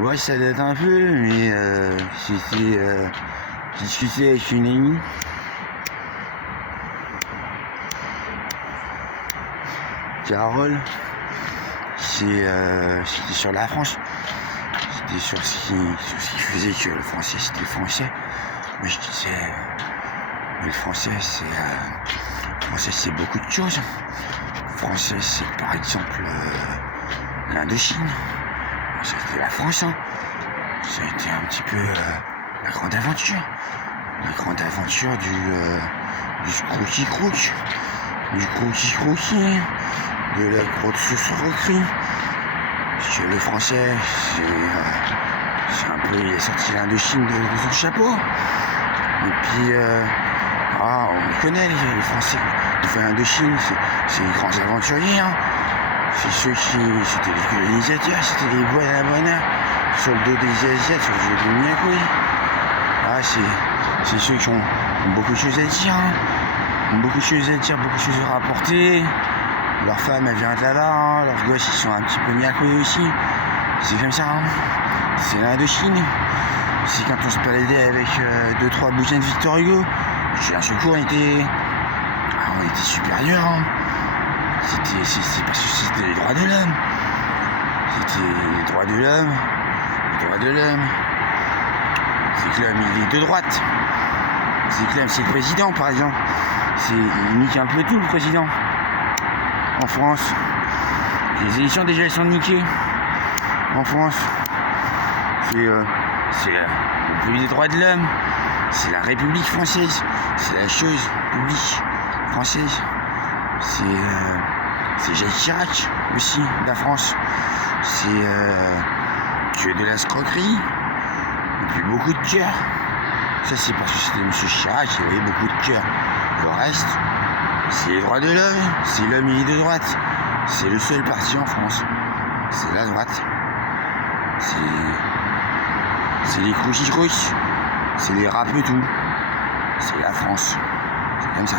Ouais, ça date un peu, mais c'était discuté avec une amie. Carole, c'était sur la France. C'était sur ce qui faisait que le français c'était le français. Mais je disais, mais le français c'est beaucoup de choses. Le français c'est par exemple l'Indochine. C'était la France, hein. Ça a été un petit peu la grande aventure. La grande aventure du scrouti-crouch, du crouti-crouti, de la grotte sauce-roquerie. Parce que le français, c'est un peu, il est sorti l'Indochine de son chapeau. Et puis, on connaît les Français. Enfin, l'Indochine, c'est les grands aventuriers, hein. C'est ceux c'était les colonisateurs, c'était les bois à la bonne heure, sur le dos des Asiates, sur le dos des Miakoui. C'est ceux qui ont beaucoup de choses à dire, hein. Beaucoup de choses à dire, beaucoup de choses à rapporter. Leur femme, elle vient de là-bas, hein. Leurs gosses, ils sont un petit peu Miakoui aussi. C'est comme ça, hein. C'est l'Indochine. C'est quand on se baladait avec 2-3 bouquins de Victor Hugo. Chez un secours, on était supérieurs, hein. C'est parce que c'était les droits de l'homme. C'était les droits de l'homme. Les droits de l'homme. C'est que l'homme, il est de droite. C'est que l'homme, c'est le président, par exemple. Il nique un peu tout, le président. En France. Les élections, déjà, elles sont niquées. En France. C'est le pays des droits de l'homme. C'est la République française. C'est la chose publique française. C'est Jacques Chirac aussi, de la France. C'est que de la escroquerie, et puis beaucoup de cœur. Ça, c'est parce que c'était M. Chirac, il avait beaucoup de cœur. Le reste, c'est les droits de l'homme, c'est l'homme il est de droite. C'est le seul parti en France. C'est la droite. C'est les crouchis-crouches. C'est les rapeux tout. C'est la France. C'est comme ça.